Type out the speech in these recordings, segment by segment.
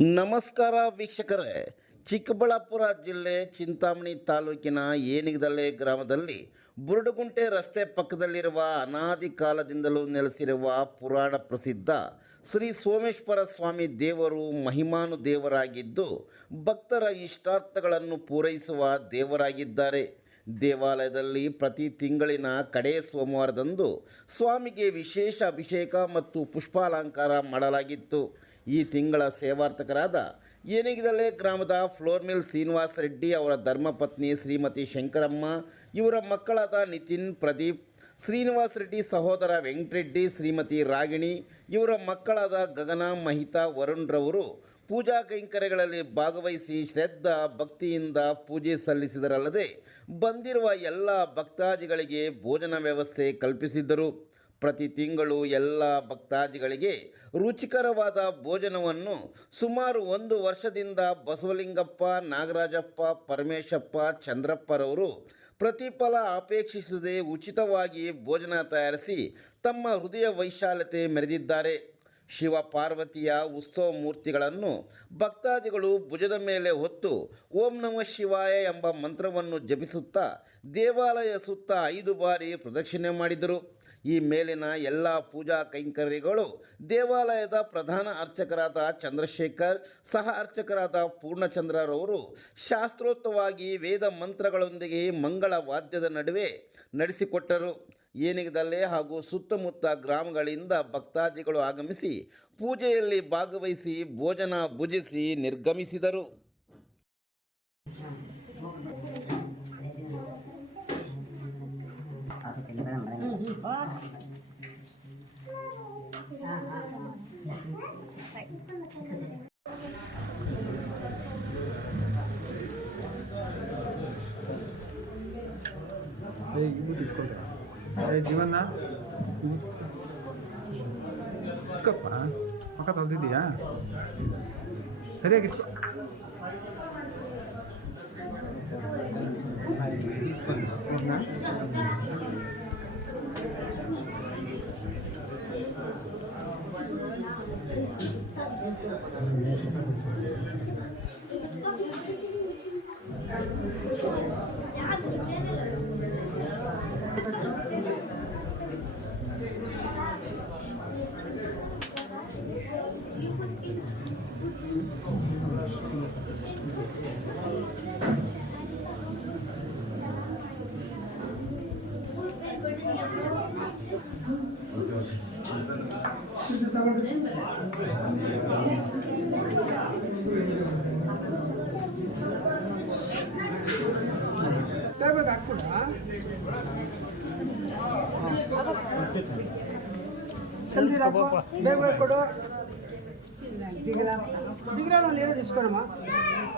ನಮಸ್ಕಾರ ವೀಕ್ಷಕರೇ. ಚಿಕ್ಕಬಳ್ಳಾಪುರ ಜಿಲ್ಲೆ ಚಿಂತಾಮಣಿ ತಾಲೂಕಿನ ಏನಿಗದಲೆ ಗ್ರಾಮದಲ್ಲಿ ಬುರುಡುಗುಂಟೆ ರಸ್ತೆ ಪಕ್ಕದಲ್ಲಿರುವ ಅನಾದಿ ಕಾಲದಿಂದಲೂ ನೆಲೆಸಿರುವ ಪುರಾಣ ಪ್ರಸಿದ್ಧ ಶ್ರೀ ಸೋಮೇಶ್ವರ ಸ್ವಾಮಿ ದೇವರು ಮಹಿಮಾನು ದೇವರಾಗಿದ್ದು ಭಕ್ತರ ಇಷ್ಟಾರ್ಥಗಳನ್ನು ಪೂರೈಸುವ ದೇವರಾಗಿದ್ದಾರೆ. ದೇವಾಲಯದಲ್ಲಿ ಪ್ರತಿ ತಿಂಗಳಿನ ಕಡೆ ಸೋಮವಾರದಂದು ಸ್ವಾಮಿಗೆ ವಿಶೇಷ ಅಭಿಷೇಕ ಮತ್ತು ಪುಷ್ಪಾಲಂಕಾರ ಮಾಡಲಾಗಿತ್ತು. ಈ ತಿಂಗಳ ಸೇವಾರ್ಥಕರಾದ ಏನಿಗದಲೆ ಗ್ರಾಮದ ಫ್ಲೋರ್ ಮಿಲ್ ಶ್ರೀನಿವಾಸ ರೆಡ್ಡಿ ಅವರ ಧರ್ಮಪತ್ನಿ ಶ್ರೀಮತಿ ಶಂಕರಮ್ಮ, ಇವರ ಮಕ್ಕಳಾದ ನಿತಿನ್, ಪ್ರದೀಪ್, ಶ್ರೀನಿವಾಸ ರೆಡ್ಡಿ ಸಹೋದರ ವೆಂಕಟರೆಡ್ಡಿ, ಶ್ರೀಮತಿ ರಾಗಿಣಿ, ಇವರ ಮಕ್ಕಳಾದ ಗಗನ, ಮಹಿತಾ, ವರುಣ್ ರವರು ಪೂಜಾ ಕೈಂಕರ್ಯಗಳಲ್ಲಿ ಭಾಗವಹಿಸಿ ಶ್ರದ್ಧಾ ಭಕ್ತಿಯಿಂದ ಪೂಜೆ ಸಲ್ಲಿಸಿದರಲ್ಲದೆ ಬಂದಿರುವ ಎಲ್ಲ ಭಕ್ತಾದಿಗಳಿಗೆ ಭೋಜನ ವ್ಯವಸ್ಥೆ ಕಲ್ಪಿಸಿದ್ದರು. ಪ್ರತಿ ತಿಂಗಳು ಎಲ್ಲ ಭಕ್ತಾದಿಗಳಿಗೆ ರುಚಿಕರವಾದ ಭೋಜನವನ್ನು ಸುಮಾರು 1 ವರ್ಷದಿಂದ ಬಸವಲಿಂಗಪ್ಪ, ನಾಗರಾಜಪ್ಪ, ಪರಮೇಶಪ್ಪ, ಚಂದ್ರಪ್ಪರವರು ಪ್ರತಿಫಲ ಅಪೇಕ್ಷಿಸದೆ ಉಚಿತವಾಗಿ ಭೋಜನ ತಯಾರಿಸಿ ತಮ್ಮ ಹೃದಯ ವೈಶಾಲ್ಯತೆ ಮೆರೆದಿದ್ದಾರೆ. ಶಿವ ಪಾರ್ವತಿಯ ಉತ್ಸವ ಮೂರ್ತಿಗಳನ್ನು ಭಕ್ತಾದಿಗಳು ಭುಜದ ಮೇಲೆ ಹೊತ್ತು ಓಂ ನಮಃ ಶಿವಾಯ ಎಂಬ ಮಂತ್ರವನ್ನು ಜಪಿಸುತ್ತಾ ದೇವಾಲಯ ಸುತ್ತ 5 ಬಾರಿ ಪ್ರದಕ್ಷಿಣೆ ಮಾಡಿದರು. ಈ ಮೇಲಿನ ಎಲ್ಲ ಪೂಜಾ ಕೈಂಕರ್ಯಗಳು ದೇವಾಲಯದ ಪ್ರಧಾನ ಅರ್ಚಕರಾದ ಚಂದ್ರಶೇಖರ್, ಸಹ ಅರ್ಚಕರಾದ ಪೂರ್ಣಚಂದ್ರರವರು ಶಾಸ್ತ್ರೋಕ್ತವಾಗಿ ವೇದ ಮಂತ್ರಗಳೊಂದಿಗೆ ಮಂಗಳ ವಾದ್ಯದ ನಡುವೆ ನಡೆಸಿಕೊಟ್ಟರು. ಏನಿಗದಲೆ ಹಾಗೂ ಸುತ್ತಮುತ್ತ ಗ್ರಾಮಗಳಿಂದ ಭಕ್ತಾದಿಗಳು ಆಗಮಿಸಿ ಪೂಜೆಯಲ್ಲಿ ಭಾಗವಹಿಸಿ ಭೋಜನ ಭುಜಿಸಿ ನಿರ್ಗಮಿಸಿದರು. ಜೀವನ ಅಕ್ಕಪ್ಪ ಮಕ್ಕ ತೊಳೆದಿದ್ದೀಯಾ? ಸರಿಯಾಗಿತ್ತು. చల్లిరాపో బేగ కొడు దిగిరా నేను తీసుకోనమ్మా.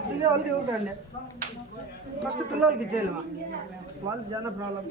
దిగే వాళ్ళకి ఇవ్వకండి, ఫస్ట్ పిల్లలకి ఇచ్చేయాలమ్మా, వాళ్ళు చాలా ప్రాబ్లం.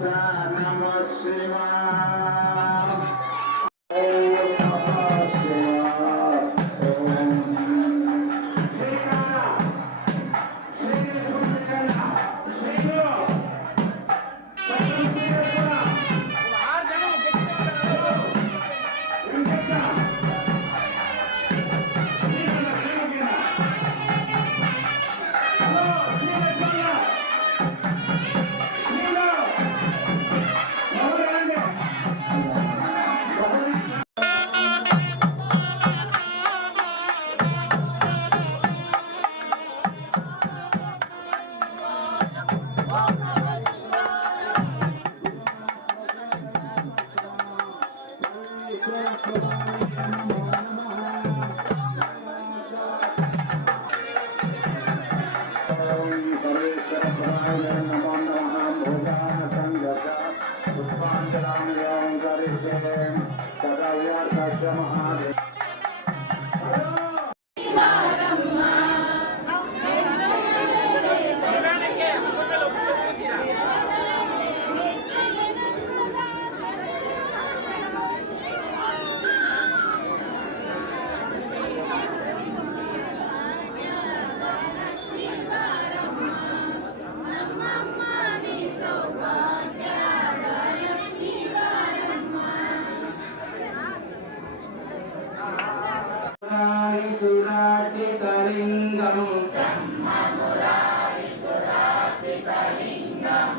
Namaskar.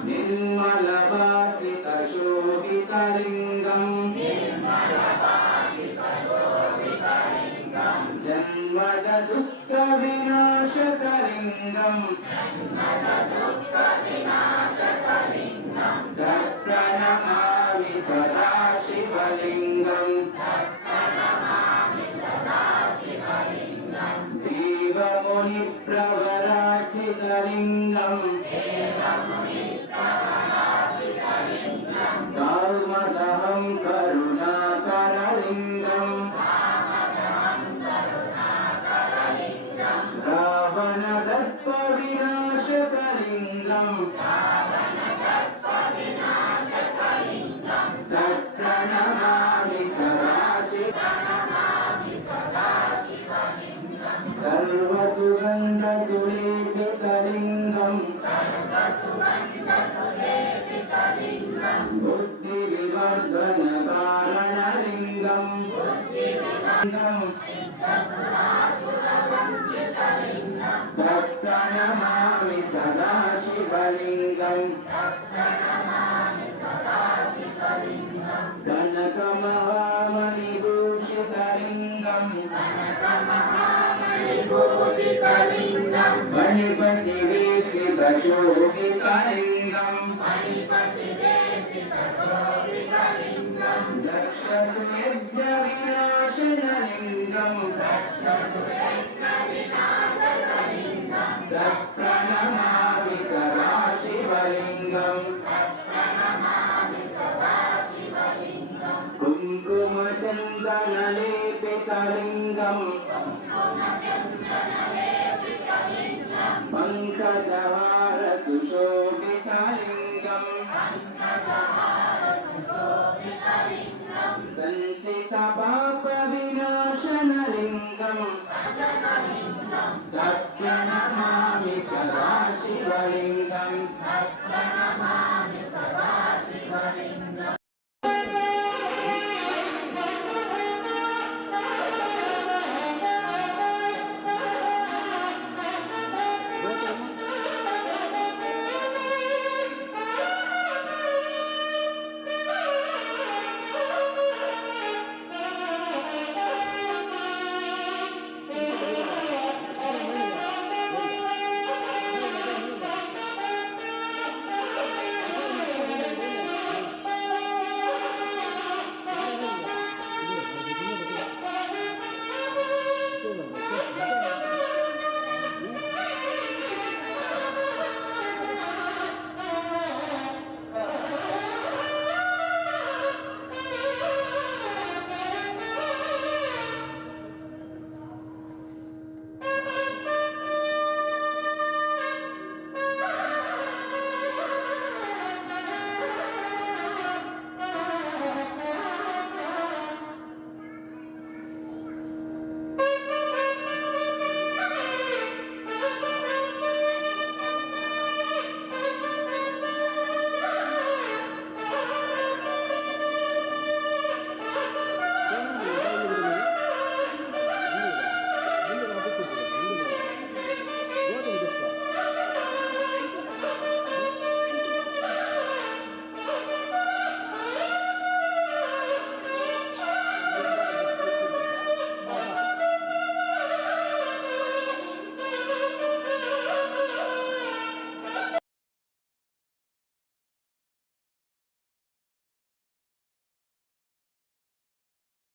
निर्मलभासितशोभितलिङ्गम् जन्मज दुःखविनाशकलिङ्गम् तत्प्रणमामि सदा शिवलिङ्गम् देवमुनिप्रवराचितलिङ्गम् कामदहं करुणाकरलिङ्गम् रावणदर्पविनाशकलिङ्गम् तत्प्रणमामि सदा सर्वसुगन्धसुलेपितलिङ्गम् बुद्धिविवर्धनकारणलिङ्गम् तत्प्रणमामि सदा शिवलिङ्गम् कनकमहामणिभूषितलिङ्गम् मणिपतिवेशितशोभितलिङ्गम् दक्षसुयज्ञविनाशनलिङ्गम् तत्प्रणमामि सदा शिवलिङ्गम् कुङ्कुमचन्दनलेपितलिङ्गम् पङ्कजः